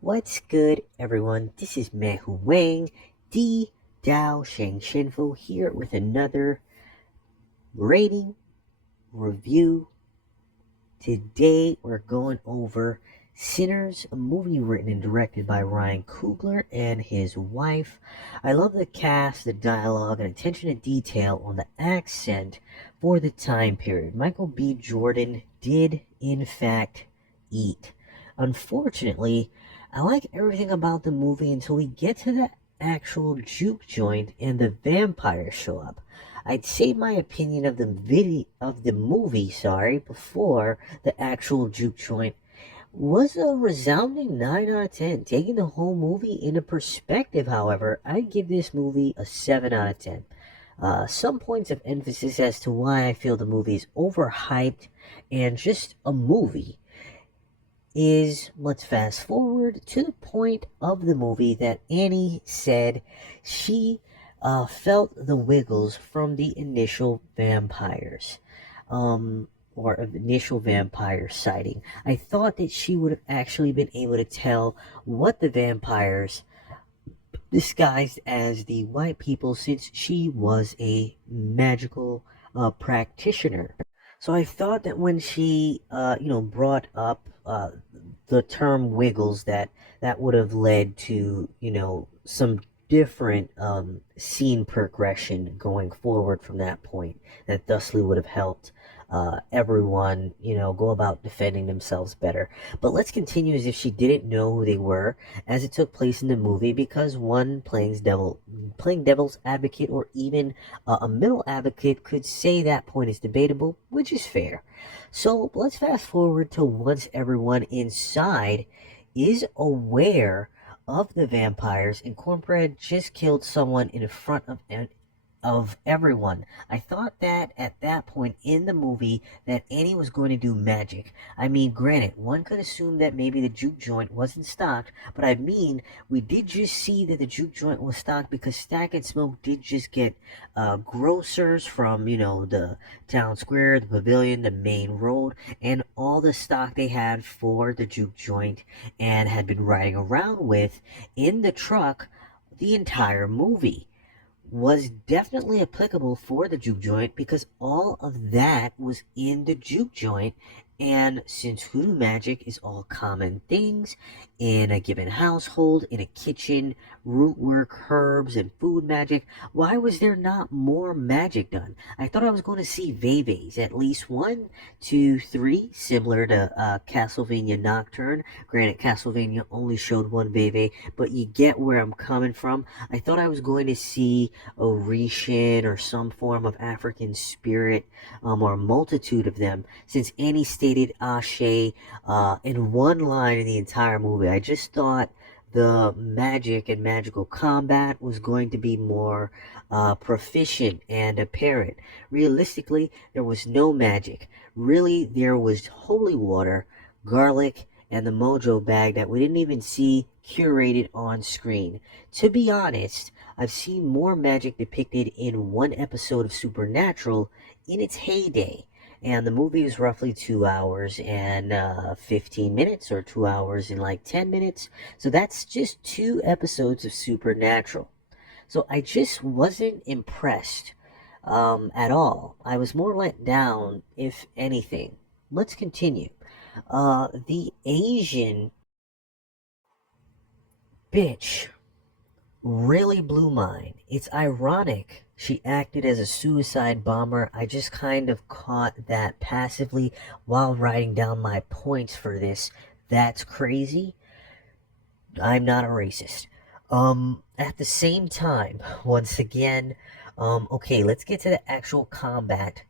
What's good, everyone? This is Meihouwangddouzhanshengfo here with another rating review. Today, we're going over Sinners, a movie written and directed by Ryan Coogler and his wife. I love the cast, the dialogue, and attention to detail on the accent for the time period. Michael B. Jordan did, in fact, eat. Unfortunately, I like everything about the movie until we get to the actual juke joint and the vampires show up. I'd say my opinion of the movie, before the actual juke joint was a resounding 9 out of 10. Taking the whole movie into perspective, however, I'd give this movie a 7 out of 10. Some points of emphasis as to why I feel the movie is overhyped and just a movie is, let's fast forward to the point of the movie that Annie said she felt the wiggles from the initial vampires, or initial vampire sighting. I thought that she would have actually been able to tell what the vampires disguised as the white people, since she was a magical practitioner. So I thought that when she, brought up the term wiggles, that would have led to, some different scene progression going forward from that point. That thusly would have helped everyone, go about defending themselves better. But let's continue as if she didn't know who they were, as it took place in the movie, because one playing devil's advocate, or even a middle advocate, could say that point is debatable, which is fair. So let's fast forward to once everyone inside is aware of the vampires, and Cornbread just killed someone in front of everyone. I thought that at that point in the movie that Annie was going to do magic. I mean, granted, one could assume that maybe the juke joint wasn't stocked, but I mean, we did just see that the juke joint was stocked because Stack and Smoke did just get grocers from, the town square, the pavilion, the main road, and all the stock they had for the juke joint and had been riding around with in the truck the entire movie was definitely applicable for the juke joint, because all of that was in the juke joint. And since hoodoo magic is all common things in a given household, in a kitchen, root work, herbs, and food magic, why was there not more magic done? I thought I was going to see Veves, at least one, two, three, similar to Castlevania Nocturne. Granted, Castlevania only showed one Veve, but you get where I'm coming from. I thought I was going to see Orishan or some form of African spirit, or a multitude of them, since Annie stated Ashe in one line in the entire movie. I just thought the magic and magical combat was going to be more proficient and apparent. Realistically, there was no magic. Really, there was holy water, garlic, and the mojo bag that we didn't even see curated on screen. To be honest, I've seen more magic depicted in one episode of Supernatural in its heyday. And the movie is roughly 2 hours and 15 minutes, or 2 hours and like 10 minutes. So that's just 2 episodes of Supernatural. So I just wasn't impressed at all. I was more let down, if anything. Let's continue. The Asian bitch really blew mine. It's ironic she acted as a suicide bomber. I just kind of caught that passively while writing down my points for this. That's crazy. I'm not a racist. At the same time, once again, okay, let's get to the actual combat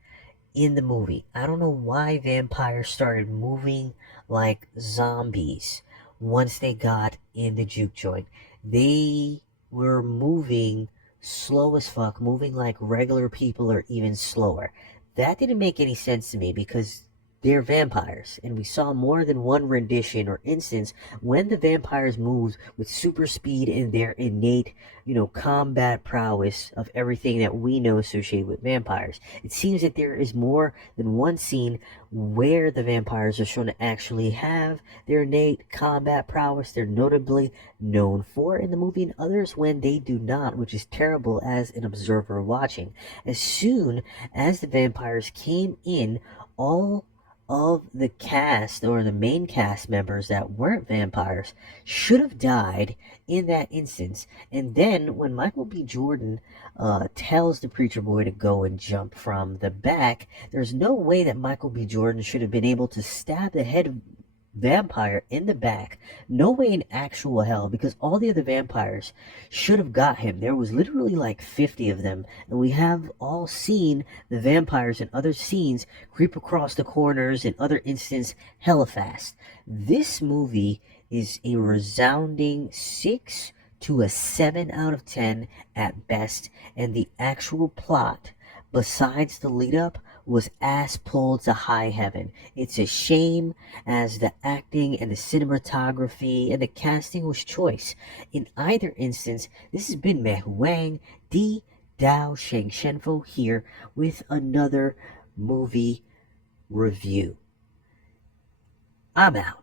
in the movie. I don't know why vampires started moving like zombies once they got in the juke joint. They were moving slow as fuck, moving like regular people or even slower. That didn't make any sense to me, because they're vampires, and we saw more than one rendition or instance when the vampires moved with super speed and their innate, combat prowess of everything that we know associated with vampires. It seems that there is more than one scene where the vampires are shown to actually have their innate combat prowess they're notably known for in the movie, and others when they do not, which is terrible as an observer watching. As soon as the vampires came in, all of the cast or the main cast members that weren't vampires should have died in that instance. And then when Michael B. Jordan tells the preacher boy to go and jump from the back, there's no way that Michael B. Jordan should have been able to stab the head vampire in the back. No way in actual hell, because all the other vampires should have got him. There was literally like 50 of them, and we have all seen the vampires in other scenes creep across the corners in other instances hella fast. This movie is a resounding 6 to a 7 out of 10 at best, and the actual plot, besides the lead up, was ass pulled to high heaven. It's a shame as the acting and the cinematography and the casting was choice. In either instance, this has been Meihouwangddouzhanshengfo here with another movie review. I'm out.